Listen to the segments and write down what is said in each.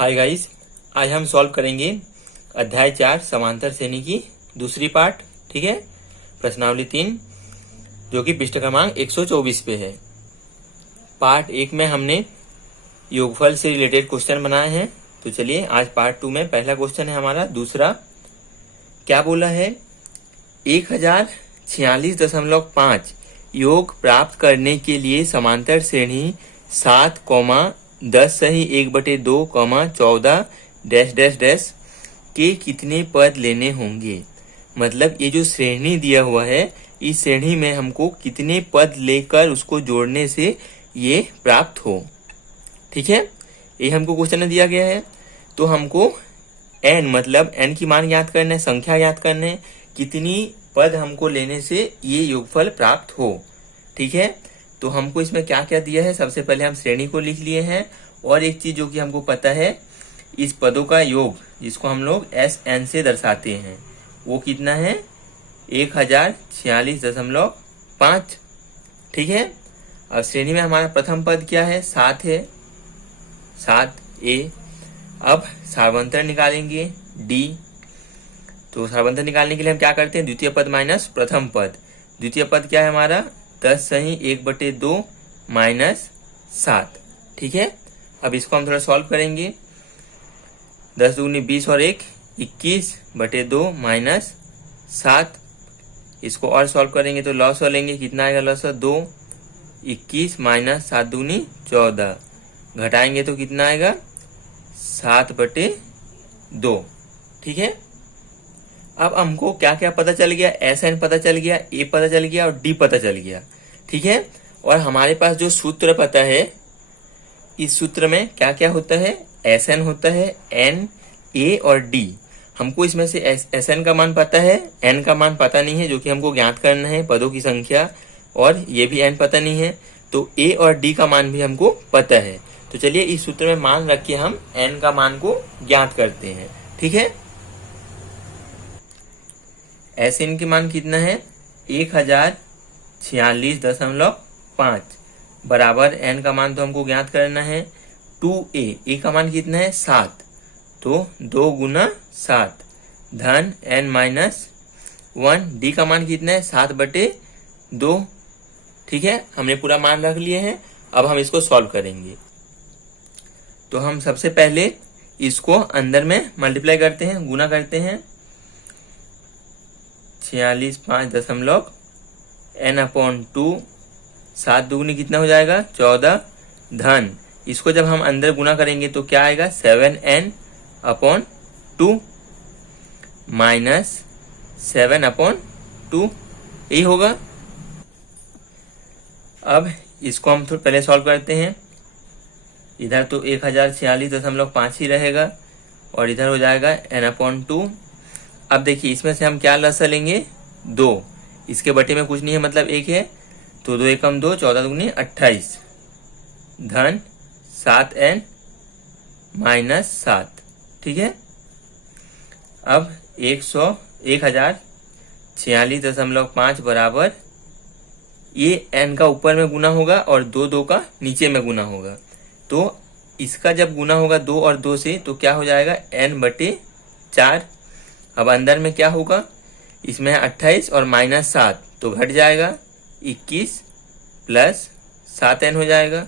Hi guys, आज हम solve करेंगे अध्याय 4 समांतर श्रेणी की दूसरी पार्ट। ठीक है, प्रश्नावली 3 जो कि पृष्ठ क्रमांक 124 पे है। पार्ट 1 में हमने योगफल से रिलेटेड क्वेश्चन बनाए हैं। तो चलिए आज पार्ट 2 में पहला क्वेश्चन है हमारा दूसरा। क्या बोला है? 1046.5 योग प्राप्त करने के लिए समांतर श्रेणी 7, 10 सही 1/2, 14 डैश डैश डैश के कितने पद लेने होंगे। मतलब ये जो श्रेणी दिया हुआ है, इस श्रेणी में हमको कितने पद लेकर उसको जोड़ने से ये प्राप्त हो। ठीक है, ये हमको क्वेश्चन में दिया गया है। तो हमको n मतलब n की मान याद करना है, संख्या याद करना है, कितनी पद हमको लेने से ये योगफल प्राप्त हो। ठीक है, तो हमको इसमें क्या क्या दिया है, सबसे पहले हम श्रेणी को लिख लिए हैं। और एक चीज जो कि हमको पता है, इस पदों का योग जिसको हम लोग SN से दर्शाते हैं वो कितना है? 1046.5। ठीक है, अब श्रेणी में हमारा प्रथम पद क्या है? 7 है, 7A। अब सार्वंतर निकालेंगे D। तो सार्वंतर निकालने के लिए हम क्या करते हैं? द्वितीय पद माइनस प्रथम पद। द्वितीय पद क्या है हमारा? 10 सही 1/2 माइनस 7। ठीक है, अब इसको हम थोड़ा सॉल्व करेंगे। 10 दूनी 20 और 1 21/2 माइनस 7। इसको और सॉल्व करेंगे तो लॉस हो लेंगे। कितना आएगा लॉस? 2 21 माइनस 7 दूनी 14। घटाएंगे तो कितना आएगा? 7/2। ठीक है, अब हमको क्या क्या पता चल गया? SN पता चल गया, A पता चल गया और D पता चल गया। ठीक है, और हमारे पास जो सूत्र पता है, इस सूत्र में क्या क्या होता है? SN होता है, N, A और D। हमको इसमें से SN का मान पता है, N का मान पता नहीं है, जो कि हमको ज्ञात करना है पदों की संख्या, और ये भी N पता नहीं है। तो A और D का मान भी हमको पता है। तो चलिए इस सूत्र में मान रख के हम N का मान को ज्ञात करते हैं। ठीक है, SN के मान कितना है? 1046.5 बराबर N का मान तो हमको ज्ञात करना है 2A। A का मान कितना है? 7। तो 2 गुना 7 धन N माइनस 1। D का मान कितना है? 7/2। ठीक है, हमने पूरा मान रख लिए हैं। अब हम इसको सॉल्व करेंगे। तो हम सबसे पहले इसको अंदर में मल्टीप्लाई करते हैं, गुना करते हैं। 46.5 N/2। 7 दूनी कितना हो जाएगा? 14 धन, इसको जब हम अंदर गुना करेंगे तो क्या आएगा? 7N/2 माइनस 7/2 यही होगा। अब इसको हम थोड़ा पहले सॉल्व करते हैं। इधर तो 1046.5 ही रहेगा और इधर हो जाएगा N/2। अब देखिए इसमें से हम क्या लसा लेंगे? 2। इसके बटे में कुछ नहीं है, मतलब 1 है। तो 2 एकम 2, 14 दूनी 28 धन 7N माइनस 7। ठीक है, अब 1046.5 बराबर ये N का ऊपर में गुना होगा और 2 का नीचे में गुना होगा। तो इसका जब गुना होगा 2 और 2 से तो क्या हो जाएगा? N/4। अब अंदर में क्या होगा? इसमें है 28 और माइनस 7 तो घट जाएगा 21 प्लस 7N हो जाएगा।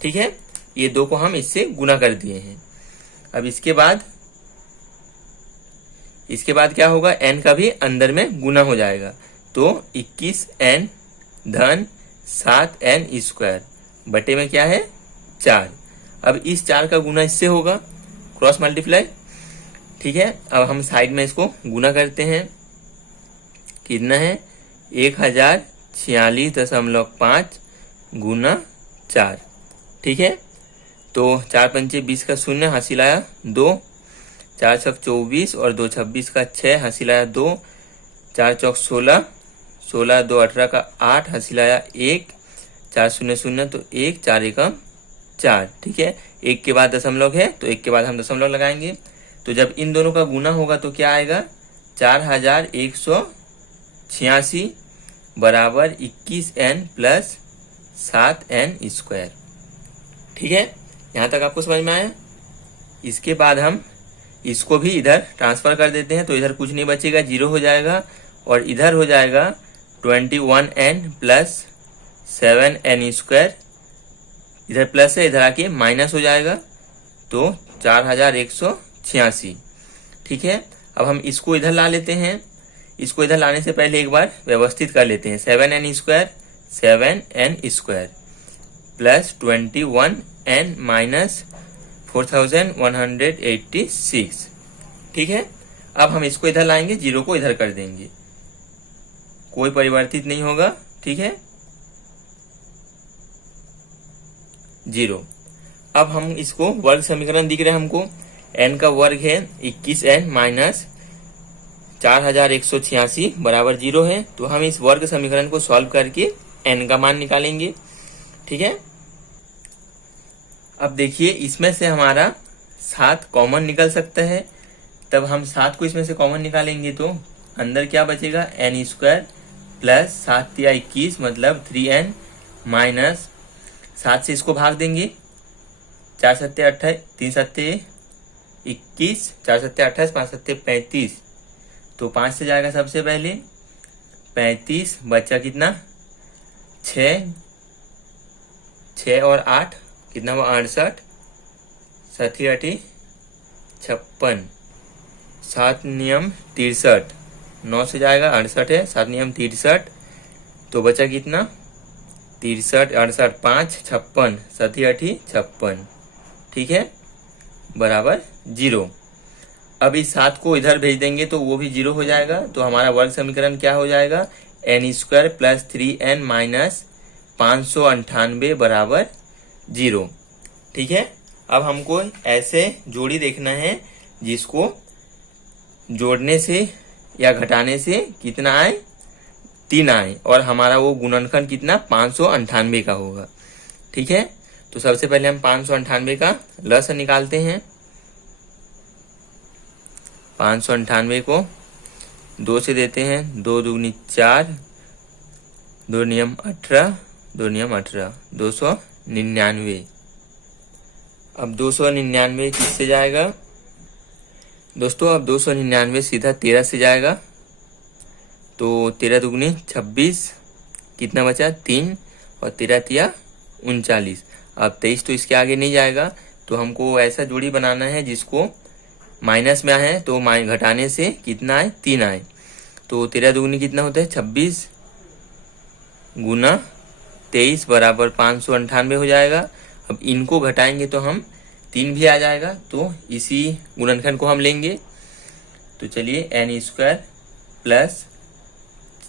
ठीक है, ये 2 को हम इससे गुना कर दिए हैं। अब इसके बाद क्या होगा? N का भी अंदर में गुना हो जाएगा। तो 21N धन 7N² बटे में क्या है? 4। अब इस 4 का गुना इससे होगा, क्रॉस मल्टीप्लाई। ठीक है, अब हम साइड में इसको गुना करते हैं। कितना है? 1046.5 गुना 4। ठीक है, तो 4 पंचे 20 का 0 हासिल आया 2, 4 छक 24 और 2 26 का 6 हासिल आया 2, 4 चौक 16, 16 2 18 का 8 हासिल आया 1, 4 0 0 तो 1, 4 एकम 4। ठीक है, 1 के बाद दशमलव है तो 1 के बाद हम दशमलव लगाएंगे। तो जब इन दोनों का गुना होगा तो क्या आएगा? 4186 बराबर 21N प्लस 7N²। ठीक है, यहाँ तक आपको समझ में आया? इसके बाद हम इसको भी इधर ट्रांसफर कर देते हैं, तो इधर कुछ नहीं बचेगा, 0 हो जाएगा। और इधर हो जाएगा 21n प्लस 7n स्क्वायर, इधर प्लस है, इधर आके माइनस हो जाएगा, तो 4186। ठीक है, अब हम इसको इधर ला लेते हैं। इसको इधर लाने से पहले एक बार व्यवस्थित कर लेते हैं। 7n square plus 21n minus 4186। ठीक है, अब हम इसको इधर लाएंगे, 0 को इधर कर देंगे, कोई परिवर्तित नहीं होगा। ठीक है, 0। अब हम इसको वर्ग समीकरण दिख रहे हैं हमको, n का वर्ग है 21n माइनस 4186 बराबर 0 है। तो हम इस वर्ग समीकरण को सॉल्व करके n का मान निकालेंगे। ठीक है, अब देखिए इसमें से हमारा 7 कॉमन निकल सकता है, तब हम 7 को इसमें से कॉमन निकालेंगे तो अंदर क्या बचेगा, n स्क्वायर प्लस 7 या 21 मतलब 3n माइनस 7 से इसको भाग देंगे, 4 सत्ते 28, 3 सत्ते 21, 4 सत्ते 28, 5 सत्ते 35, तो 5 से जाएगा सबसे पहले 35, बच्चा कितना 6 और 8 कितना हुआ 68, 7 56, 7 नियम 63, 9 से जाएगा 68 है, 7 नियम 63, तो बचा कितना 63, 68, 5, 56, 7 56। ठीक है, बराबर 0। अब इस 7 को इधर भेज देंगे तो वो भी 0 हो जाएगा। तो हमारा वर्ग समीकरण क्या हो जाएगा, n square plus 3n minus 598 बराबर 0। ठीक है, अब हमको ऐसे जोड़ी देखना है जिसको जोड़ने से या घटाने से कितना आए, 3 आए, और हमारा वो गुणनखंड कितना 598 का होगा। ठीक है, तो सबसे पहले हम 598 का लस निकालते हैं। 598 को 2 से देते हैं, 2 दूनी 4, 2 नियम 18, 2 नियम 18, 299। अब 299 किससे जाएगा दोस्तों, अब 299 सीधा 13 से जाएगा, तो 13 दुगनी 26, कितना बचा 3, और 13 तिया 39। अब 23 तो इसके आगे नहीं जाएगा, तो हमको ऐसा जोड़ी बनाना है जिसको माइनस में आए तो घटाने से कितना आए, 3 आए। तो 13 दुगनी कितना होता है 26 गुना 23 बराबर 598 हो जाएगा। अब इनको घटाएंगे तो हम 3 भी आ जाएगा, तो इसी गुणनखंड को हम लेंगे। तो चलिए n square plus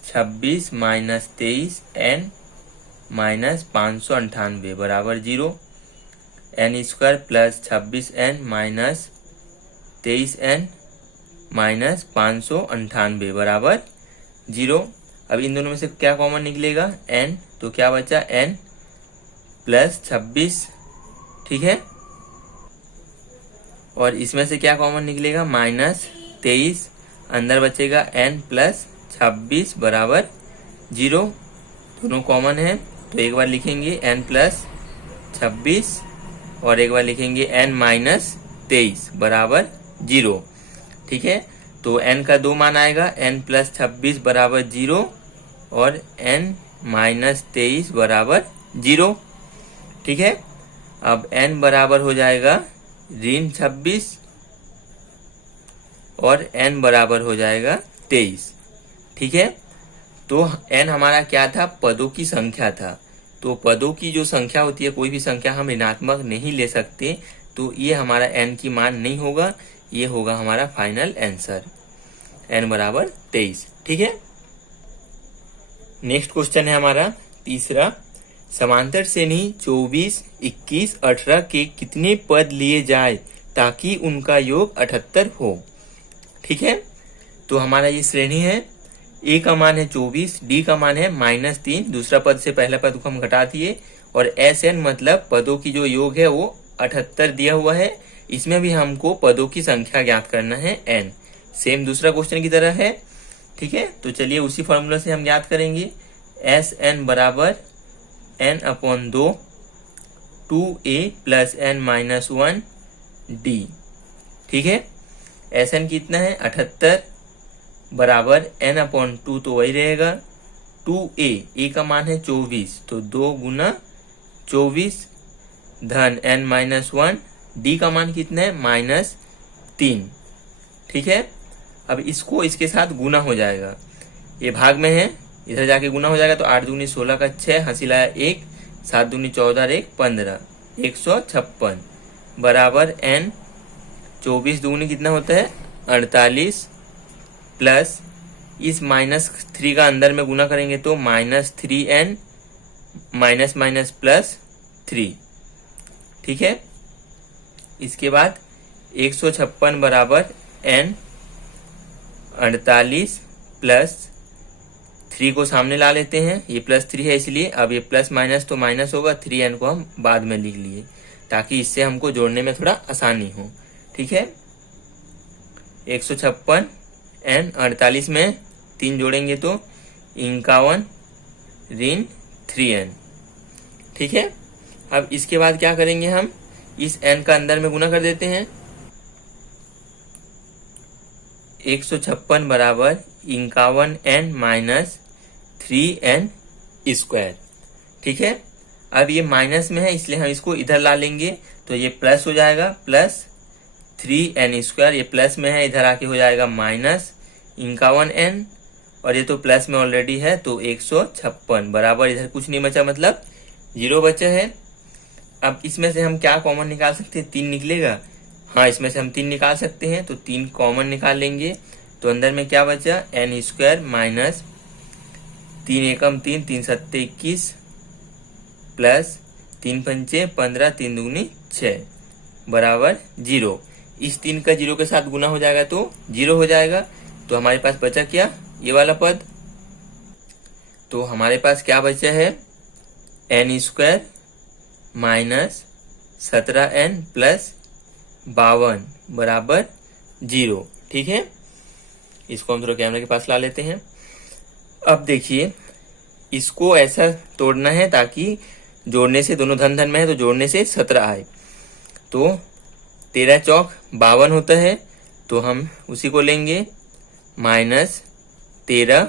26 minus 23 n minus 598 बराबर 0। n square plus 26n minus 23n minus 598 बराबर 0। अब इन दोनों में से क्या कॉमन निकलेगा, n, तो क्या बचा n प्लस 26। ठीक है, और इसमें से क्या कॉमन निकलेगा, माइनस 23, अंदर बचेगा n प्लस 26 बराबर 0। दोनों कॉमन है, तो एक बार लिखेंगे n प्लस 26 और एक बार लिखेंगे n माइनस 23 बराबर 0। ठीक है, तो n का 2 मान आएगा, n प्लस 26 बराबर 0 और n माइनस 23 बराबर 0। ठीक है, अब n बराबर हो जाएगा ऋण 26 और n बराबर हो जाएगा 23। ठीक है, तो n हमारा क्या था, पदों की संख्या था। तो पदों की जो संख्या होती है, कोई भी संख्या हम ऋणात्मक नहीं ले सकते, तो ये हमारा n की मान नहीं होगा, ये होगा हमारा फाइनल आंसर, n बराबर 23। ठीक है, नेक्स्ट क्वेश्चन है हमारा तीसरा, समांतर श्रेणी 24, 21, 18 के कितने पद लिए जाए ताकि उनका योग 78 हो। ठीक है, तो हमारा ये श्रेणी है, a का मान है 24, d का मान है -3, दूसरा पद से पहला पद को हम घटा दिए, और SN मतलब पदों की जो योग है वो 78 दिया हुआ है। इसमें भी हमको पदों की संख्या ज्ञात करना है n, सेम दूसरा क्वेश्चन की तरह है। ठीक है, तो चलिए उसी फॉर्मूला से हम ज्ञात करेंगे। SN बराबर n/2 2a plus n-1 d। ठीक है। Sn कितना है 78 बराबर n/2 तो वही रहेगा 2a, a का मान है 24 तो 2 गुना 24 धन n-1, d का मान कितना है -3, ठीक है। अब इसको इसके साथ गुना हो जाएगा, ये भाग में है इधर जाके गुना हो जाएगा तो 8 दूनी 16 का 6, हंसी लाया 1, 7 दूनी 14 1 15, 156 बराबर n 24 दूनी कितना होता है 48 प्लस इस -3 का अंदर में गुना करेंगे तो -3n माइनस प्लस 3, ठीक है। इसके बाद 156 बराबर n 48 प्लस 3 को सामने ला लेते हैं, ये +3 है इसलिए अब ये प्लस माइनस तो माइनस होगा, 3n को हम बाद में लिख लिए ताकि इससे हमको जोड़ने में थोड़ा आसानी हो, ठीक है। 156 n 48 में 3 जोड़ेंगे तो 51 ऋण 3n, ठीक है। अब इसके बाद क्या करेंगे, हम इस n का अंदर में गुना कर देते हैं। 156 बराबर 51n माइनस 3n स्क्वायर, ठीक है। अब ये माइनस में है इसलिए हम इसको इधर ला लेंगे तो ये प्लस हो जाएगा प्लस 3n स्क्वायर, ये प्लस में है इधर आके हो जाएगा -51n और ये तो प्लस में ऑलरेडी है तो 156 बराबर इधर कुछ नहीं बचा मतलब 0 बचा है। अब इसमें से हम क्या कॉमन निकाल सकते हैं, 3 निकलेगा, हाँ इसमें से हम 3 निकाल सकते हैं तो 3 कॉमन निकाल लेंगे तो अंदर में क्या बचा n स्क्वायर माइनस 3 एकम 3, 3 सत्ते 21 प्लस 3 पंचे 15, 3 दूनी 6 बराबर 0। इस 3 का 0 के साथ गुना हो जाएगा तो 0 हो जाएगा, तो हमारे पास बचा क्या ये वाला पद, तो हमारे पास क्या बचा है n square minus 17n plus 52 बराबर 0, ठीक है। इसको हम थोड़ा कैमरे के पास ला लेते हैं। अब देखिए इसको ऐसा तोड़ना है ताकि जोड़ने से दोनों धन धन में है तो जोड़ने से 17 आए, तो 13 चौक 52 होता है तो हम उसी को लेंगे -13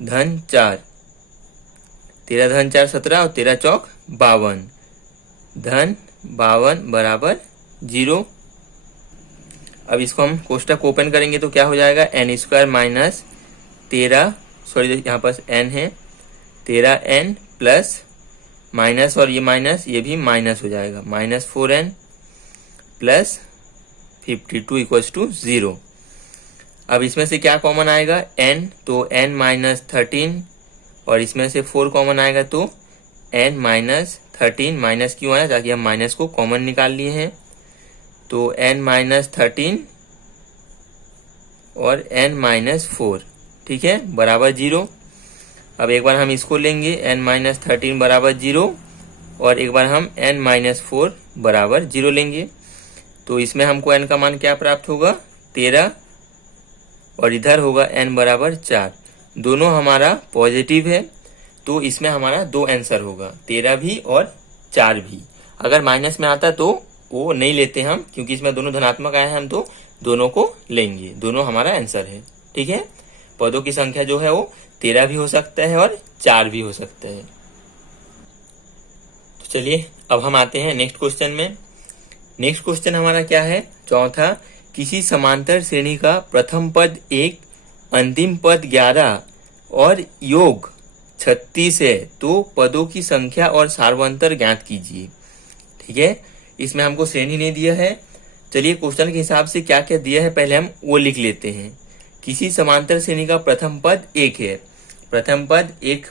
धन 4, 13 धन 4 17 और 13 चौक 52 धन 52 बराबर 0। अब इसको हम कोष्टक ओपन करेंगे तो क्या हो जाएगा n स्क्वायर माइनस 13, सॉरी यहाँ पास n है 13n प्लस माइनस और ये भी माइनस हो जाएगा -4n प्लस 52 इक्वल्स टू 0। अब इसमें से क्या कॉमन आएगा n, तो n -13 और इसमें से 4 कॉमन आएगा तो n -13, माइनस क्यों आया ताकि हम माइनस को कॉमन निकाल लिए हैं, तो n -13 और n -4, ठीक है बराबर 0। अब एक बार हम इसको लेंगे n -13 बराबर 0 और एक बार हम n -4 बराबर 0 लेंगे, तो इसमें हमको n का मान क्या प्राप्त होगा 13 और इधर होगा n बराबर 4, दोनों हमारा पॉजिटिव है तो इसमें हमारा 2 आंसर होगा 13 भी और 4 भी। अगर माइनस में आता तो वो नहीं लेते हम, क्योंकि इसमें दोनों धनात्मक आए हैं हम तो दोनों को लेंगे, दोनों हमारा आंसर है, ठीक है। पदों की संख्या जो है वो 13 भी हो सकता है और 4 भी हो सकता है। तो चलिए अब हम आते हैं नेक्स्ट क्वेश्चन में। नेक्स्ट क्वेश्चन हमारा क्या है, चौथा, किसी समांतर श्रेणी का प्रथम पद 1, अंतिम पद 11 और योग 36 है तो पदों की संख्या और सार्वंतर ज्ञात कीजिए, ठीक है। इसमें हमको श्रेणी नहीं दिया है, चलिए क्वेश्चन के हिसाब से क्या क्या दिया है पहले हम वो लिख लेते हैं। किसी समांतर श्रेणी का प्रथम पद 1 है, प्रथम पद 1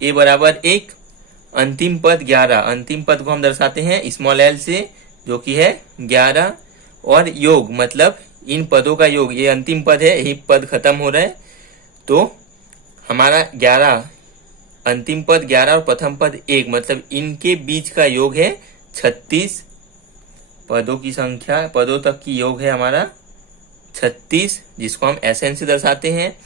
a बराबर 1, अंतिम पद 11, अंतिम पद को हम दर्शाते हैं स्मॉल l से जो कि है 11 और योग मतलब इन पदों का योग, ये अंतिम पद है यही पद खत्म हो रहा है तो हमारा 11 अंतिम पद 11 और प्रथम पद 1 मतलब इनके बीच का योग है 36, पदों की संख्या पदों तक की योग है हमारा 36 जिसको हम Sn से दर्शाते हैं।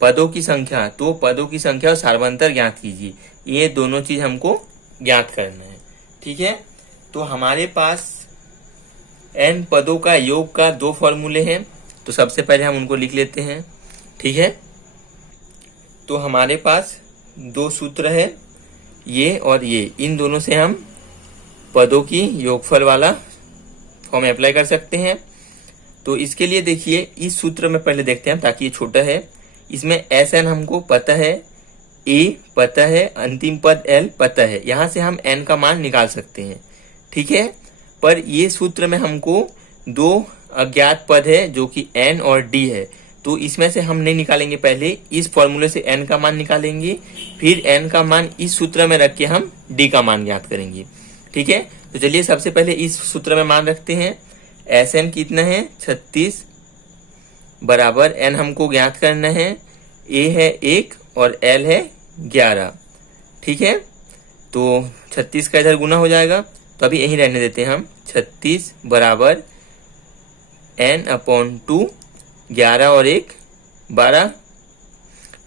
पदों की संख्या, तो पदों की संख्या और सार्वंतर ज्ञात कीजिए, ये दोनों चीज हमको ज्ञात करना है, ठीक है। तो हमारे पास n पदों का योग का दो फॉर्मूले हैं, तो सबसे पहले हम उनको लिख लेते हैं। ठीक है, तो हमारे पास दो सूत्र है, ये और ये, इन दोनों से हम पदों की योगफल वाला फॉर्म अप्लाई कर सकते हैं। तो इसके लिए देखिए, इस सूत्र में पहले देखते हैं ताकि ये छोटा है। इसमें Sn हमको पता है, A पता है, अंतिम पद L पता है, यहाँ से हम n का मान निकाल सकते हैं। ठीक है, पर ये सूत्र में हमको दो अज्ञात पद है जो कि n और d है, तो इसमें से हम नहीं निकालेंगे। पहले इस फॉर्मूले से n का मान निकालेंगे, फिर n का मान इस सूत्र में रख के हम d का मान ज्ञात करेंगे। ठीक है, तो चलिए सबसे पहले इस सूत्र में मान रखते हैं। Sn कितना है 36 बराबर n हमको ज्ञात करना है, A है 1 और L है 11। ठीक है, तो 36 का इधर गुना हो जाएगा, तो अभी यहीं रहने देते हैं हम। 36 बराबर n/2, 11 और 1 12।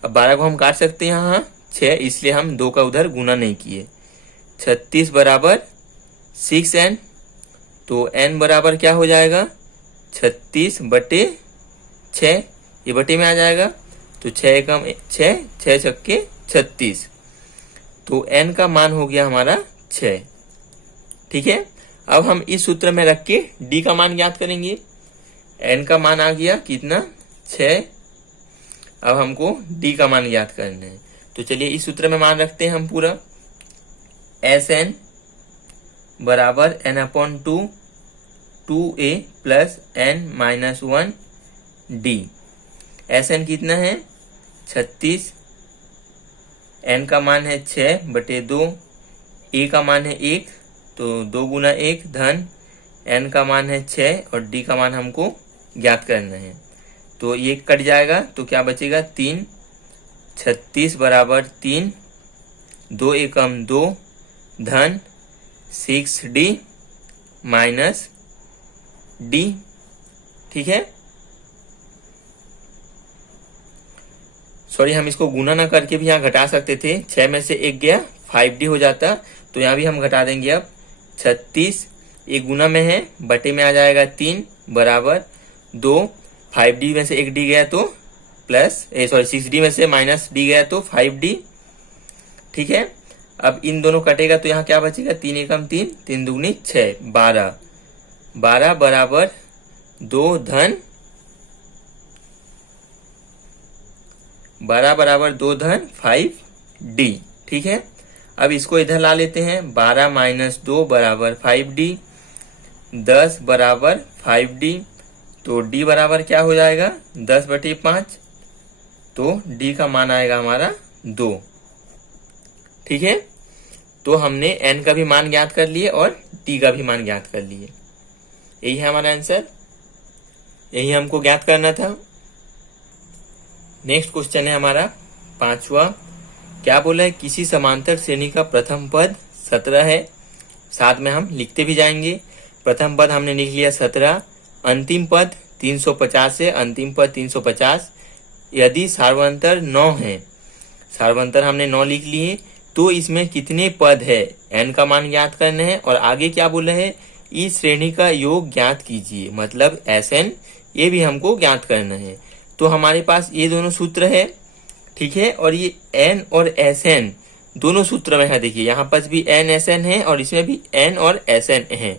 अब 12 को हम काट सकते हैं यहाँ 6, इसलिए हम 2 का उधर गुना नहीं किए। 36 बराबर 6n, तो n बराबर क्या हो जाएगा 36 बटे 6, ये बटे में आ जाएगा, तो 6 एकम 6, 6 छक्के 36, तो n का मान हो गया हमारा 6। ठीक है, अब हम इस सूत्र में रख के d का मान ज्ञात करेंगे। n का मान आ गया कितना 6, अब हमको d का मान ज्ञात करना है। तो चलिए इस सूत्र में मान रखते हैं हम पूरा। Sn बराबर n/2 2a plus n-1 d। Sn कितना है 36, n का मान है 6 बटे 2, a का मान है 1, तो 2 गुना 1 धन n का मान है 6 और d का मान हमको ज्ञात करना है। तो ये कट जाएगा, तो क्या बचेगा 3। 36 बराबर 3, 2 एकम 2 धन 6d माइनस d। ठीक है, सॉरी, हम इसको गुना ना करके भी यहाँ घटा सकते थे। 6 में से 1 गया 5d हो जाता, तो यहाँ भी हम घटा देंगे। अब 36 एक गुना में है, बटे में आ जाएगा 3 बराबर 2, 5d में से 1d गया तो प्लस 6d में से माइनस d गया तो 5d। ठीक है, अब इन दोनों कटेगा तो यहाँ क्या बचेगा 3 एकम 3, 3 दूनी 6, 12 बराबर 2 धन 12 बराबर 2 धन 5d। ठीक है, अब इसको इधर ला लेते हैं। 12 माइनस 2 बराबर 5d, 10 बराबर 5d, तो d बराबर क्या हो जाएगा 10 बटे 5, तो d का मान आएगा हमारा 2। ठीक है, तो हमने n का भी मान ज्ञात कर लिए और d का भी मान ज्ञात कर लिए। यही है हमारा आंसर, यही हमको ज्ञात करना था। नेक्स्ट क्वेश्चन है हमारा 5वां। क्या बोला है, किसी समांतर श्रेणी का प्रथम पद 17 है। साथ में हम लिखते भी जाएंगे। प्रथम पद हमने लिख लिया 17, अंतिम पद 350 है, अंतिम पद 350। यदि सार्वंतर 9 है, सार्वंतर हमने 9 लिख लिए, तो इसमें कितने पद है n का मान ज्ञात करना है। और आगे क्या बोला है, इस श्रेणी का योग ज्ञात कीजिए, मतलब Sn, ये भी हमको ज्ञात करना है। तो हमारे पास ये दोनों सूत्र है। ठीक है, और ये n और Sn दोनों सूत्र में है। देखिए यहाँ पास भी n Sn है और इसमें भी n और Sn है।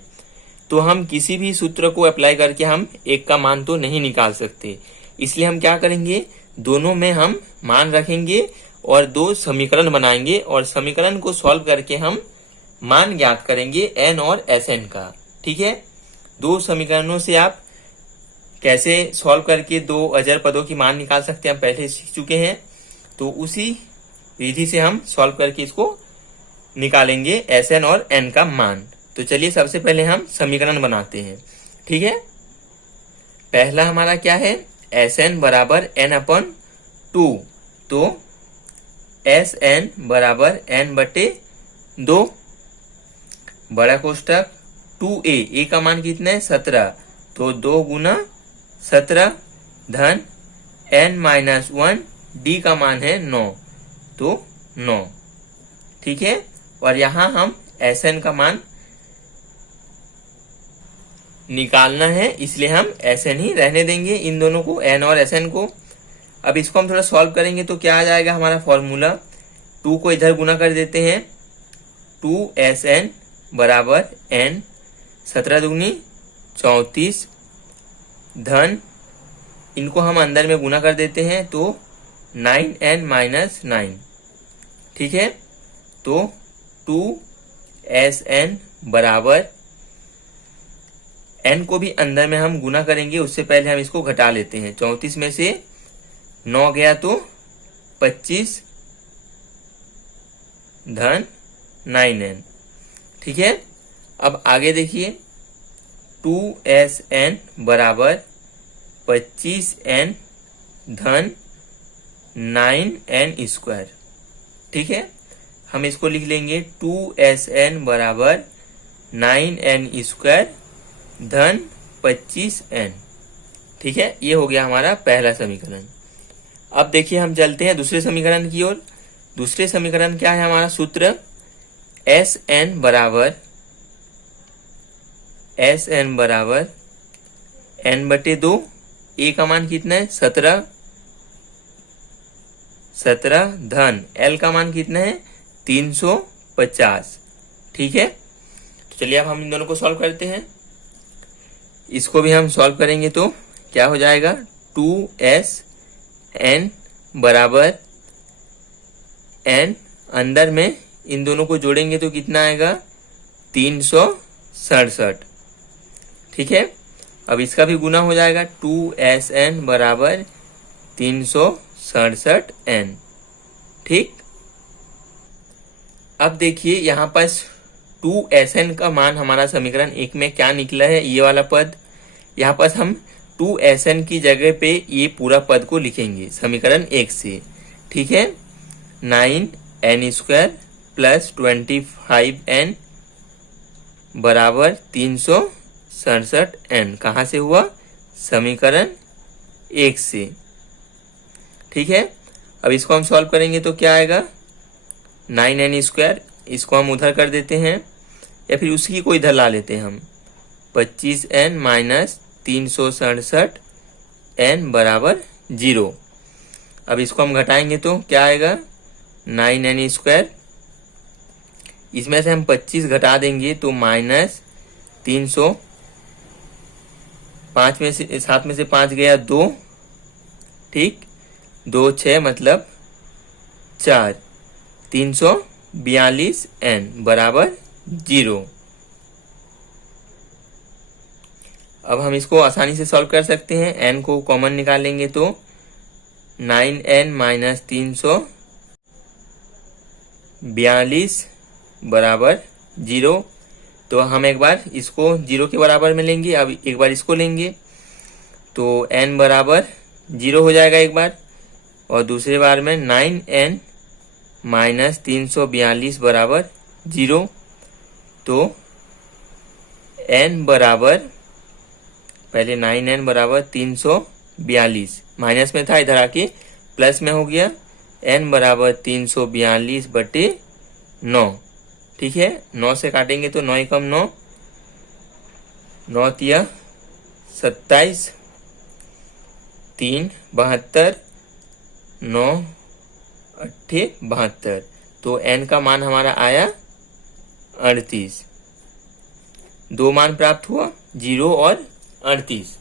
तो हम किसी भी सूत्र को अप्लाई करके हम एक का मान तो नहीं निकाल सकते, इसलिए हम क्या करेंगे, दोनों में हम मान रखेंगे और दो समीकरण बनाएंगे और समीकरण को सॉल्व करके हम मान ज्ञात करेंगे n और Sn का। ठीक है, दो समीकरणों से आप कैसे सॉल्व करके दो अजर पदों की मान निकाल सकते हैं हम पहले सीख चुके हैं। तो उसी विधि से हम सॉल्व करके इसको निकालेंगे Sn और n का मान। तो चलिए सबसे पहले हम समीकरण बनाते हैं। ठीक है, पहला हमारा क्या है, Sn बराबर n/2, तो Sn बराबर n बटे 2, बड़ा कोष्टक 2a, a का मान कितना है 17, तो 2 गुना 17 धन n-1, d का मान है 9, तो 9। ठीक है, और यहाँ हम Sn का मान निकालना है, इसलिए हम एसएन ही रहने देंगे इन दोनों को, एन और एसएन को। अब इसको हम थोड़ा सॉल्व करेंगे तो क्या आ जाएगा हमारा फॉर्मूला, 2 को इधर गुना कर देते हैं, 2SN बराबर N, 17 दूनी 34 धन, इनको हम अंदर में गुना कर देते हैं तो 9N माइनस 9, ठीक है। तो 2SN बराबर, N को भी अंदर में हम गुना करेंगे, उससे पहले हम इसको घटा लेते हैं। 34 में से 9 गया तो 25 धन 9N, ठीक है। अब आगे देखिए, 2SN बराबर 25N धन 9N स्क्वायर, ठीक है। हम इसको लिख लेंगे 2SN बराबर 9N स्क्वायर धन 25N, ठीक है। ये हो गया हमारा पहला समीकरण। अब देखिए हम चलते हैं दूसरे समीकरण की ओर। दूसरे समीकरण क्या है हमारा सूत्र, SN बराबर N/2, ए का मान कितना है 17 धन L का मान कितना है 350, ठीक है। तो चलिए अब हम इन दोनों को सॉल्व करते हैं। इसको भी हम सॉल्व करेंगे तो क्या हो जाएगा, 2SN बराबर N, अंदर में इन दोनों को जोड़ेंगे तो कितना आएगा 367, ठीक है। अब इसका भी गुना हो जाएगा, 2SN बराबर 367N, ठीक। अब देखिए यहाँ पास 2SN का मान हमारा समीकरण 1 में क्या निकला है, ये वाला पद। यहाँ पास हम 2SN की जगह पे ये पूरा पद को लिखेंगे समीकरण 1 से, ठीक है। 9N स्क्वायर प्लस 25N बराबर 367N, कहाँ से हुआ, समीकरण 1 से, ठीक है। अब इसको हम सॉल्व करेंगे तो क्या आएगा, 9N स्क्वायर, इसको हम उधर कर देते हैं या फिर उसी को इधर ला लेते हैं हम, 25N माइनस 367N बराबर 0। अब इसको हम घटाएंगे तो क्या आएगा, 9N स्क्वायर, इसमें से हम 25 घटा देंगे तो माइनस 300, 5 में से 7 में से 5 गया 2, ठीक, 2 6 मतलब 4, 342N बराबर 0। अब हम इसको आसानी से सॉल्व कर सकते हैं, N को कॉमन निकालेंगे तो 9N माइनस 342 बराबर 0। तो हम एक बार इसको 0 के बराबर में लेंगे, अब एक बार इसको लेंगे तो N बराबर 0 हो जाएगा एक बार, और दूसरे बार में 9N माइनस 342 बराबर 0। तो N बराबर, पहले 9N बराबर 342, माइनस में था इधर आके प्लस में हो गया, N बराबर 342/9, ठीक है। 9 से काटेंगे तो 9 कम 9, 9 तिया 27, 3 72, 9 8 72, तो N का मान हमारा आया 38। 2 मान प्राप्त हुआ, 0 और 38।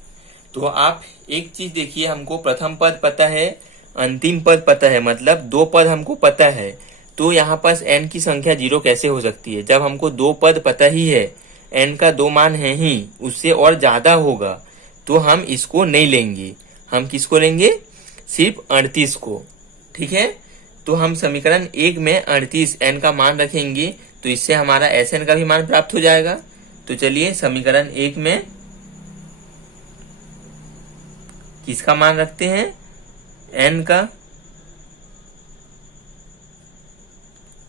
तो आप एक चीज देखिए, हमको प्रथम पद पता है, अंतिम पद पता है, मतलब 2 पद हमको पता है, तो यहाँ पास N की संख्या 0 कैसे हो सकती है, जब हमको 2 पद पता ही है, N का 2 मान है ही, उससे और ज्यादा होगा तो हम इसको नहीं लेंगे, हम किसको लेंगे, सिर्फ 38 को, ठीक है। तो हम समीकरण 1 में 38 N का मान रखेंगे तो इससे हमारा SN का भी मान प्राप्त हो जाएगा। तो चलिए समीकरण 1 में किसका मान रखते हैं, N का,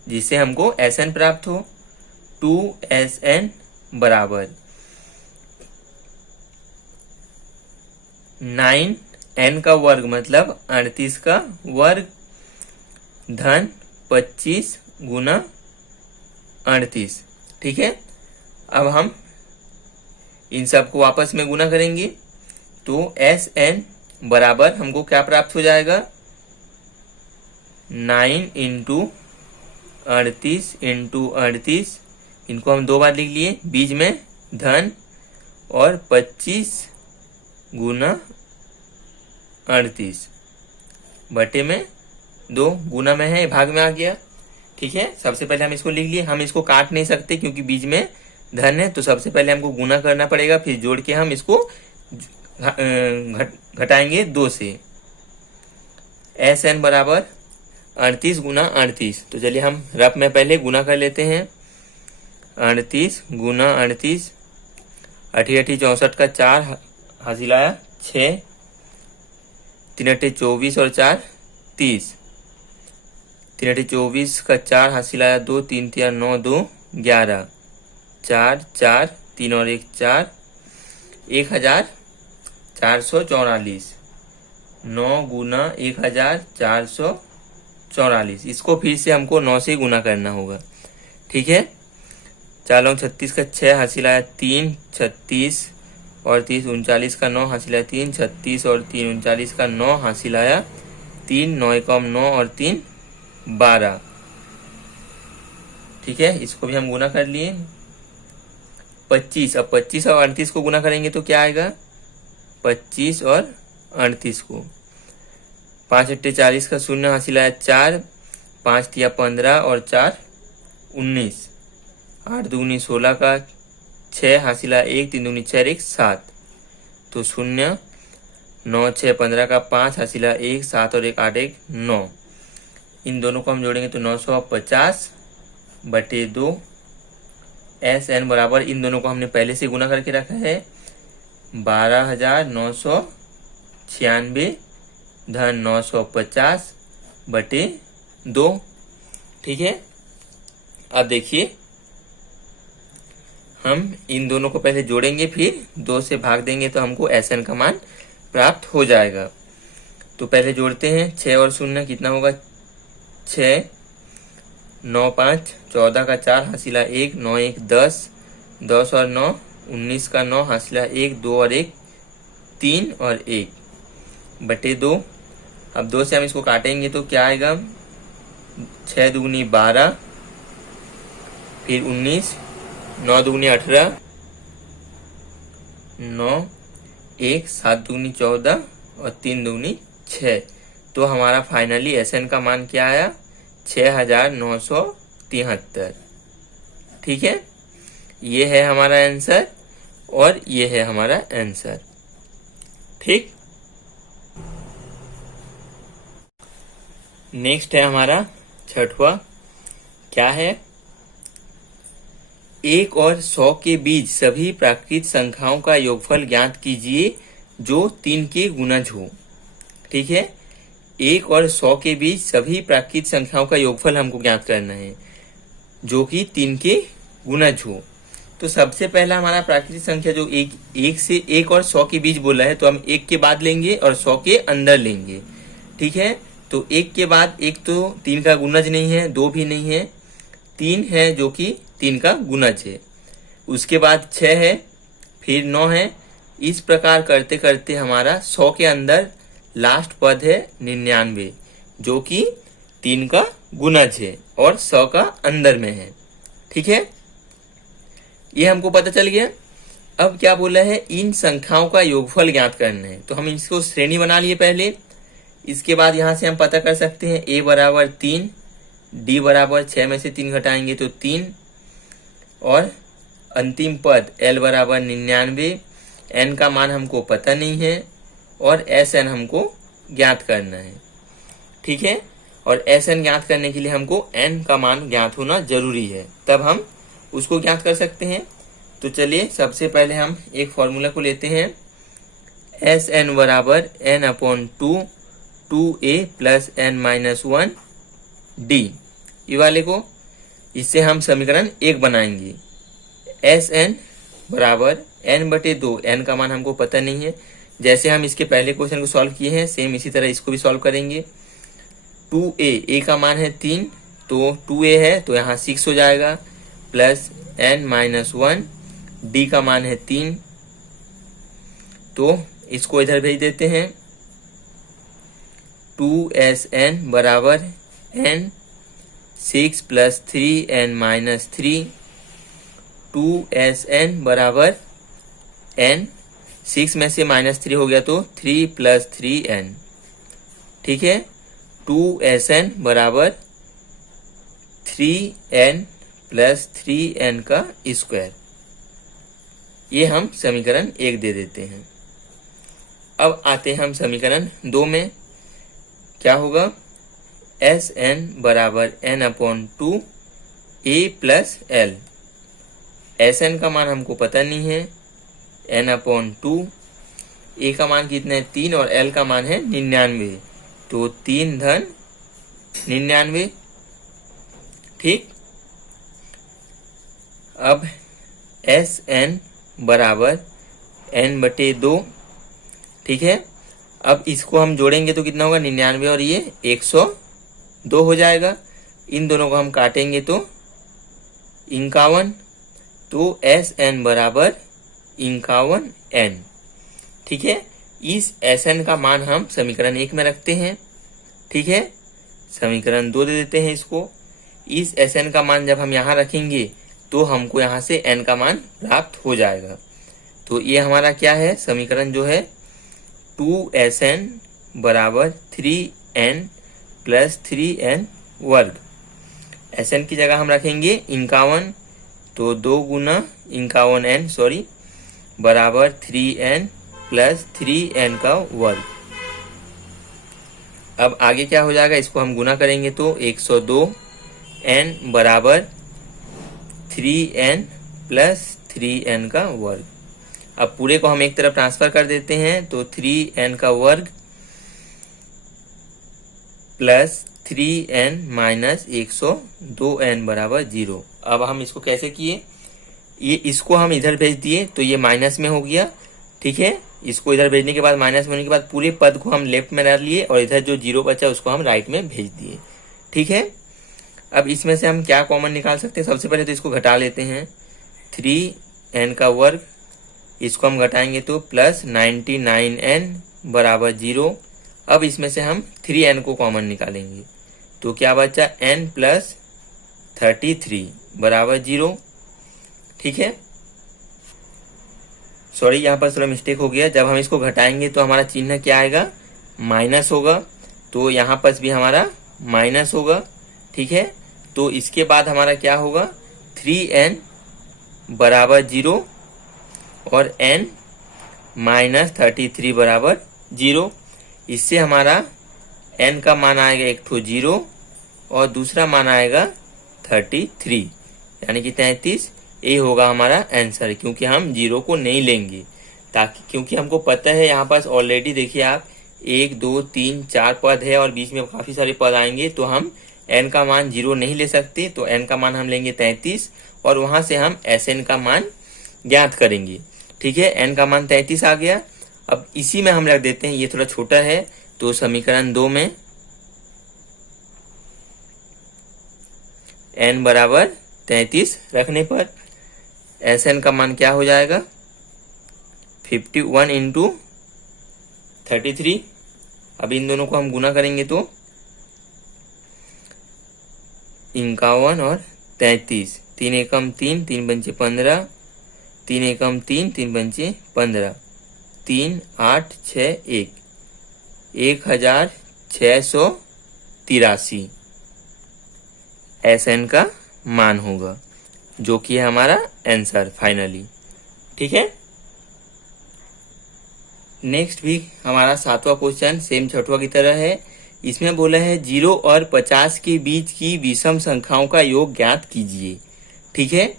जिससे हमको SN प्राप्त हो। 2SN बराबर 9N का वर्ग मतलब 38 का वर्ग धन 25 गुना 38, ठीक है। अब हम इन सबको आपस में गुना करेंगे तो एस एन बराबर हमको क्या प्राप्त हो जाएगा, 9 इंटू 38 इंटू 38, इनको हम 2 बार लिख लिए, बीच में धन, और 25 गुना 38 बटे में 2, गुना में है भाग में आ गया। ठीक है, सबसे पहले हम इसको लिख लिए। हम इसको काट नहीं सकते क्योंकि बीच में धन है, तो सबसे पहले हमको गुना करना पड़ेगा, फिर जोड़ के हम इसको घटाएंगे 2 से। एस एन बराबर 38 गुना 38, तो चलिए हम रफ में पहले गुना कर लेते हैं। 38 गुना 38, 88 64 का 4 हासिल आया 6, 3 8 24 और 4 30, 3 8 24 का 4 हासिल आया 2, 3 3 9 2 11, 4 4 3 और 1 4, 1444, 9 गुना 1444, इसको फिर से हमको 9 से गुना करना होगा। ठीक है, 4 36 का 6 हासिल आया 3, 36 और 30 39 का 9 हासिल आया 3, 36 और 3 39 का 9 हासिल आया 3, 9 कम 9 और 3 12। ठीक है, इसको भी हम गुना कर लिए। 25, अब 25 और 38 को गुना करेंगे तो क्या आएगा, 25 और 38 को, 5 8 40 का 0 हासिल आया 4, 5 3 15 और 4 19, 8 2 16 का 6 हासिल आया 1, 3 2 4 1 7, तो 0, 9 6 15 का 5 हासिल आया 1, 7 और 1 8 1 9, इन दोनों को हम जोड़ेंगे तो 950 बटे 2। एस एन बराबर, इन दोनों को हमने पहले से गुना करके रखा है, 12,996 धन 950 बटे 2। ठीक है, अब देखिए हम इन दोनों को पहले जोड़ेंगे, फिर 2 से भाग देंगे तो हमको एस एन का मान प्राप्त हो जाएगा। तो पहले जोड़ते हैं, 6 और 0 कितना होगा, 6, 9 5 14 का 4 हासिला 1, 9 1 10, 10 और 9 19 का 9 हासिला 1, 2 और 1 3 और 1 बटे 2। अब 2 से हम इसको काटेंगे तो क्या आएगा, 6 दूनी 12, फिर 19, 9 दूनी 18, 9 1 7 दूनी 14 और 3 दूनी 6। तो हमारा फाइनली एसएन का मान क्या आया, 6973। ठीक है, ये है हमारा आंसर और ये है हमारा आंसर। ठीक, नेक्स्ट है हमारा छठवां, क्या है, 1 और 100 के बीच सभी प्राकृत संख्याओं का योगफल ज्ञात कीजिए जो 3 के गुणज हो। ठीक है, 1 और 100 के बीच सभी प्राकृत संख्याओं का योगफल हमको ज्ञात करना है जो कि 3 के गुणज हो। तो सबसे पहला हमारा प्राकृतिक संख्या जो 1 और 100 के बीच बोला है, तो हम 1 के बाद लेंगे और 100 के अंदर लेंगे। ठीक है, तो 1 के बाद, 1 तो 3 का गुणज नहीं है, 2 भी नहीं है, 3 है जो कि 3 का गुणज है। उसके बाद 6 है, फिर 9 है। इस प्रकार करते करते हमारा 100 के अंदर लास्ट पद है 99 जो कि 3 का गुणज है और 100 का अंदर में है। ठीक है, ये हमको पता चल गया। अब क्या बोला है, इन संख्याओं का योगफल ज्ञात करना है। तो हम इसको श्रेणी बना लिए पहले, इसके बाद यहां से हम पता कर सकते हैं a बराबर 3, d बराबर 6 में से 3 घटाएंगे तो 3, और अंतिम पद l बराबर 99, n का मान हमको पता नहीं है और Sn हमको ज्ञात करना है। ठीक है, और Sn ज्ञात करने के लिए हमको n का मान ज्ञात होना जरूरी है, तब हम उसको ज्ञात कर सकते हैं। तो चलिए सबसे पहले हम एक फॉर्मूला को लेते हैं, Sn बराबर n/2 2a plus n-1 d, ये वाले को, इससे हम समीकरण 1 बनाएंगे। Sn बराबर n/2, n का मान हमको पता नहीं है, जैसे हम इसके पहले क्वेश्चन को सॉल्व किए हैं सेम इसी तरह इसको भी सॉल्व करेंगे। 2a का मान है 3, तो 2a है तो यहाँ 6 हो जाएगा, प्लस n-1, d का मान है 3, तो इसको इधर भेज देते हैं। 2SN बराबर n 6 + 3n - 3। 2SN बराबर n 6 में से -3 हो गया तो 3 + 3n। ठीक है, 2SN बराबर 3n + 3n का स्क्वायर। ये हम समीकरण 1 दे देते हैं। अब आते हैं हम समीकरण 2 में। क्या होगा? SN बराबर n/2 a + l। SN का मान हमको पता नहीं है, n/2। a का मान कितना है? 3 और l का मान है 99, तो 3 धन 99। ठीक, अब SN बराबर n/2। ठीक है, अब इसको हम जोड़ेंगे तो कितना होगा? 99 और ये 102 हो जाएगा। इन दोनों को हम काटेंगे तो 51। तो SN बराबर 51n। ठीक है, इस SN का मान हम समीकरण 1 में रखते हैं। ठीक है, समीकरण 2 दे देते हैं इसको। इस SN का मान जब हम यहाँ रखेंगे तो हमको यहाँ से n का मान प्राप्त हो जाएगा। तो ये हमारा क्या है? समीकरण जो है 2SN बराबर 3n + 3n वर्ग। SN की जगह हम रखेंगे 51, तो 2 गुना 51n बराबर 3n + 3n का वर्ग। अब आगे क्या हो जाएगा? इसको हम गुना करेंगे तो 102n बराबर 3n + 3n का वर्ग। अब पूरे को हम एक तरफ ट्रांसफर कर देते हैं, तो 3n का वर्ग प्लस 3n - 102n बराबर 0। अब हम इसको कैसे किए? ये इसको हम इधर भेज दिए तो ये माइनस में हो गया। ठीक है, इसको इधर भेजने के बाद माइनस में होने के बाद पूरे पद को हम लेफ्ट में रख लिए और इधर जो 0 बचा उसको हम राइट में भेज दिए। ठीक है, अब इसमें से हम क्या कॉमन निकाल सकते हैं? सबसे पहले तो इसको घटा लेते हैं। 3n का वर्ग, इसको हम घटाएंगे तो प्लस 99n बराबर 0। अब इसमें से हम 3n को कॉमन निकालेंगे तो क्या बचा? n + 33 बराबर 0। ठीक है, सॉरी यहाँ पर थोड़ा मिस्टेक हो गया। जब हम इसको घटाएंगे तो हमारा चिन्ह क्या आएगा? माइनस होगा, तो यहाँ पर भी हमारा माइनस होगा। ठीक है, तो इसके बाद हमारा क्या होगा? 3n बराबर 0 और n - 33 बराबर 0। इससे हमारा n का मान आएगा एक तो 0 और दूसरा मान आएगा 33 यानी कि 33। ये होगा हमारा आंसर, क्योंकि हम 0 को नहीं लेंगे, क्योंकि हमको पता है यहाँ पास ऑलरेडी देखिए आप 1 2 3 4 पद है और बीच में काफी सारे पद आएंगे, तो हम n का मान 0 नहीं ले सकते। तो n का मान हम लेंगे 33 और वहां से हम SN का मान ज्ञात करेंगे। ठीक है, n का मान 33 आ गया। अब इसी में हम रख देते हैं, ये थोड़ा छोटा है, तो समीकरण 2 में n बराबर 33 रखने पर SN का मान क्या हो जाएगा? 51 × 33। अब इन दोनों को हम गुना करेंगे तो 51 और 33, 3 एकम 3, 3 पंचे 15, 3 एकम 3, 3 पंचे 15, 3 8 6 1, 1683 SN का मान होगा, जो कि है हमारा आंसर फाइनली। ठीक है, नेक्स्ट भी हमारा 7वां क्वेश्चन सेम 6वां की तरह है। इसमें बोला है 0 और 50 के बीच की विषम संख्याओं का योग ज्ञात कीजिए। ठीक है,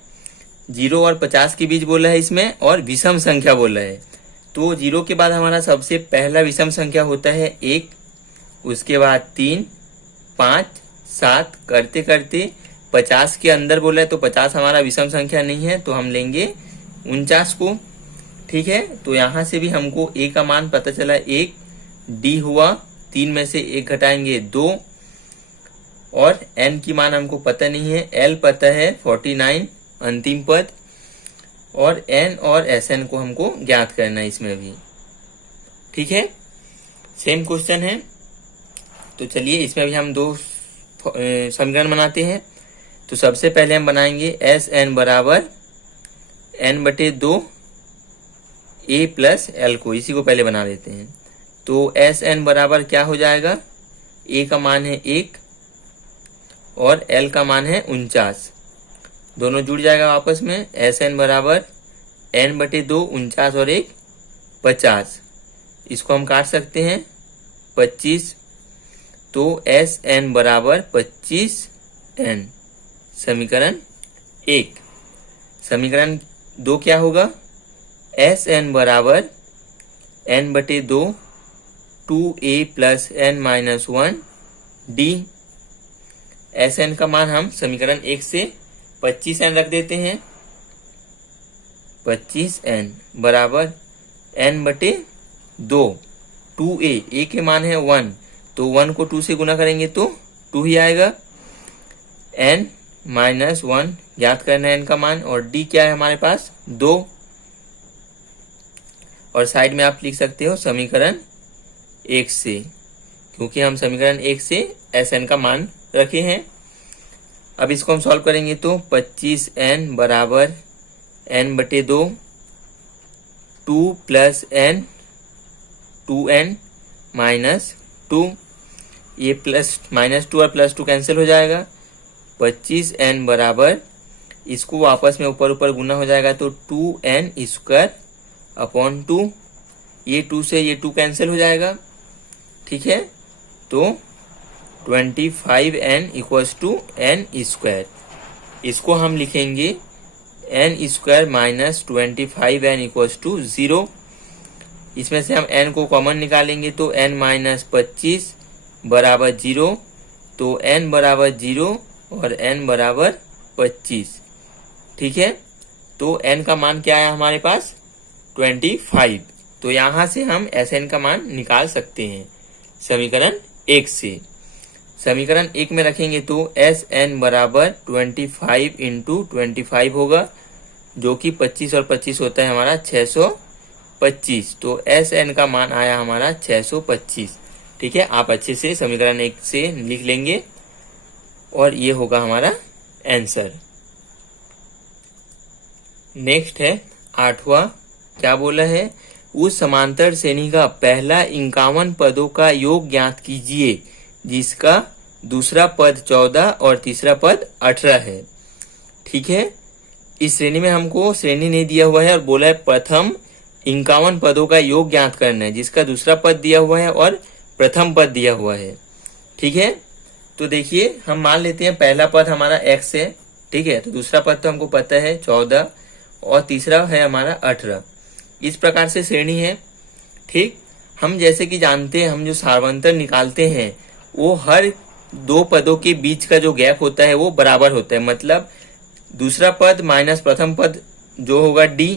0 और 50 के बीच बोला है इसमें और विषम संख्या बोला है। तो 0 के बाद हमारा सबसे पहला विषम संख्या होता है 1, उसके बाद 3 5 7 करते करते 50 के अंदर बोला है, तो 50 हमारा विषम संख्या नहीं है, तो हम लेंगे 49 को। ठीक है, तो यहाँ से भी हमको a का मान पता चला 1, d हुआ 3 में से 1 घटाएंगे 2 और n की मान हमको पता नहीं है, l पता है 49 अंतिम पद, और n और SN को हमको ज्ञात करना है इसमें भी। ठीक है, सेम क्वेश्चन है। तो चलिए इसमें भी हम दो समीकरण बनाते हैं। तो सबसे पहले हम बनाएंगे एस एन बराबर एन बटे 2 ए प्लस एल को, इसी को पहले बना लेते हैं। तो एस एन बराबर क्या हो जाएगा, ए का मान है 1 और एल का मान है 49, दोनों जुड़ जाएगा आपस में। एस एन बराबर एन बटे 2 49 और 1 50, इसको हम काट सकते हैं 25। तो एस एन बराबर 25 एन, समीकरण 1। समीकरण 2 क्या होगा, एस एन बराबर एन बटे 2 2a plus n minus 1 d. S n का मान हम समीकरण 1 से 25 एन रख देते हैं। 25 एन बराबर एन बटे 2 2a, ए के मान है 1, तो 1 को 2 से गुना करेंगे तो 2 ही आएगा। एन माइनस 1 ज्ञात करना है एन का मान, और डी क्या है हमारे पास 2, और साइड में आप लिख सकते हो समीकरण 1 से, क्योंकि हम समीकरण 1 से एस एन का मान रखे हैं। अब इसको हम सॉल्व करेंगे तो 25 एन बराबर एन बटे 2 2 प्लस एन 2n माइनस 2, ये प्लस माइनस 2 और प्लस 2 कैंसिल हो जाएगा। 25 एन बराबर, इसको आपस में ऊपर ऊपर गुना हो जाएगा तो 2n स्क्वायर अपॉन 2, ये 2 से ये 2 कैंसिल हो जाएगा। ठीक है, तो 25n equals to N square, इसको हम लिखेंगे n square minus 25n equals to 0। इसमें से हम n को कॉमन निकालेंगे तो n माइनस 25 बराबर 0, तो n बराबर 0 और n बराबर 25। ठीक है, तो n का मान क्या है हमारे पास 25, तो यहाँ से हम Sn का मान निकाल सकते हैं समीकरण 1 से। समीकरण 1 में रखेंगे तो Sn बराबर 25 इंटू 25 होगा, जो कि 25 और 25 होता है हमारा 625, तो Sn का मान आया हमारा 625। ठीक है, आप अच्छे से समीकरण 1 से लिख लेंगे और ये होगा हमारा आंसर। नेक्स्ट है 8वां, क्या बोला है, उस समांतर श्रेणी का पहला 51 पदों का योग ज्ञात कीजिए जिसका दूसरा पद 14 और तीसरा पद 18 है। ठीक है, इस श्रेणी में हमको श्रेणी नहीं दिया हुआ है और बोला है प्रथम 51 पदों का योग ज्ञात करना है, जिसका दूसरा पद दिया हुआ है और प्रथम पद दिया हुआ है। ठीक है, तो देखिए हम मान लेते हैं पहला पद हमारा x है। ठीक है, तो दूसरा पद तो हमको पता है 14 और तीसरा है हमारा 18। इस प्रकार से श्रेणी है। ठीक, हम जैसे कि जानते हैं, हम जो सार्वंतर निकालते हैं वो हर दो पदों के बीच का जो गैप होता है वो बराबर होता है, मतलब दूसरा पद माइनस प्रथम पद जो होगा d,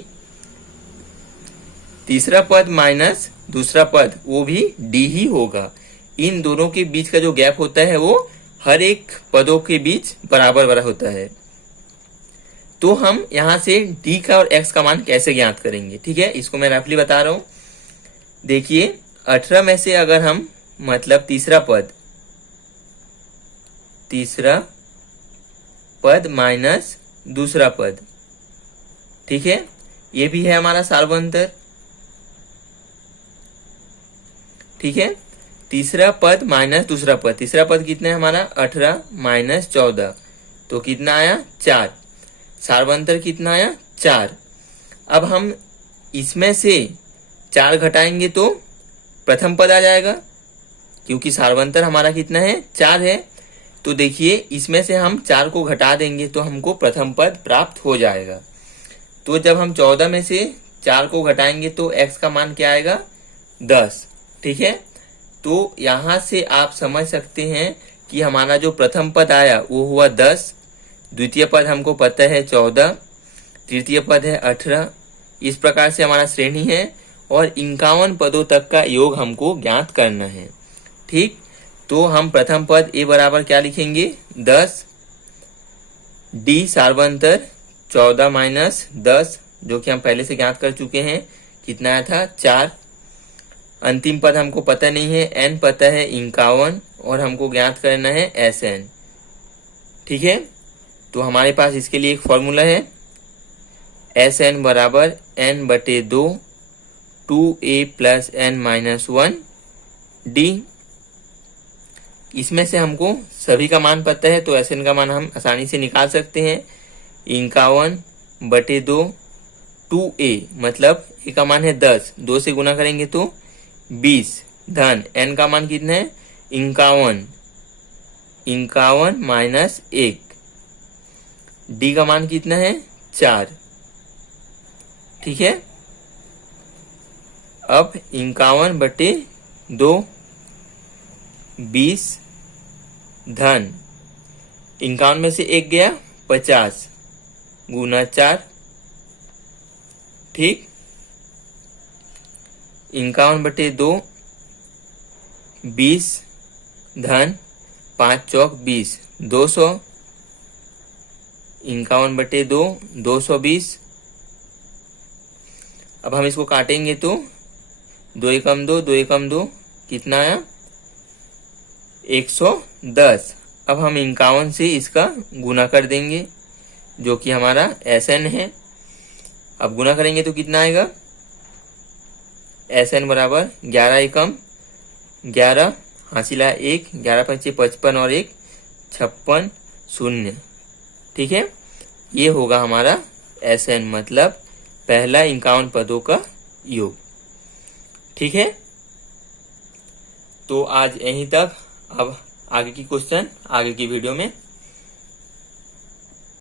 तीसरा पद माइनस दूसरा पद वो भी d ही होगा। इन दोनों के बीच का जो गैप होता है वो हर एक पदों के बीच बराबर बराबर होता है। तो हम यहाँ से d का और x का मान कैसे ज्ञात करेंगे। ठीक है, इसको मैं रफली बता रहा हूँ। देखिए 18 में से अगर हम मतलब तीसरा पद माइनस दूसरा पद, ठीक है, ये भी है हमारा सार्वंतर। ठीक है, तीसरा पद माइनस दूसरा पद, तीसरा पद कितना है हमारा 18 माइनस 14, तो कितना आया 4, सार्वंतर कितना आया 4। अब हम इसमें से 4 घटाएंगे तो प्रथम पद आ जाएगा, क्योंकि सार्वंतर हमारा कितना है 4 है। तो देखिए इसमें से हम 4 को घटा देंगे तो हमको प्रथम पद प्राप्त हो जाएगा। तो जब हम 14 में से 4 को घटाएंगे तो x का मान क्या आएगा 10। ठीक है, तो यहाँ से आप समझ सकते हैं कि हमारा जो प्रथम पद आया वो हुआ 10, द्वितीय पद हमको पता है 14, तृतीय पद है 18। इस प्रकार से हमारा श्रेणी है और 51 पदों तक का योग हमको ज्ञात करना है। ठीक, तो हम प्रथम पद a बराबर क्या लिखेंगे 10, d सार्वंतर 14 माइनस 10, जो कि हम पहले से ज्ञात कर चुके हैं, कितना आया था 4। अंतिम पद हमको पता नहीं है, n पता है 51 और हमको ज्ञात करना है Sn। ठीक है, तो हमारे पास इसके लिए एक फॉर्मूला है, Sn बराबर n/2 2a + n-1 d। इसमें से हमको सभी का मान पता है, तो Sn का मान हम आसानी से निकाल सकते हैं। 51/2 2a मतलब a का मान है 10, 2 से गुना करेंगे तो 20 धन n का मान कितना है 51 -1 d का मान कितना है 4। ठीक है, अब 51/2 20 धन 51 में से 1 गया 50 गुना 4। ठीक, 51/2 20 धन 5 चौक 20 200। 51/2 220। अब हम इसको काटेंगे तो 2 एकम 2 2 एकम 2 कितना आया 110। अब हम 51 से इसका गुना कर देंगे जो कि हमारा Sn है। अब गुना करेंगे तो कितना आएगा Sn बराबर 11 एकम 11 हासिला 1 11 × 5 = 55 और 1 56 0। ठीक है, ये होगा हमारा Sn मतलब पहला 51 पदों का योग। ठीक है, तो आज यहीं तक। अब आगे की क्वेश्चन आगे की वीडियो में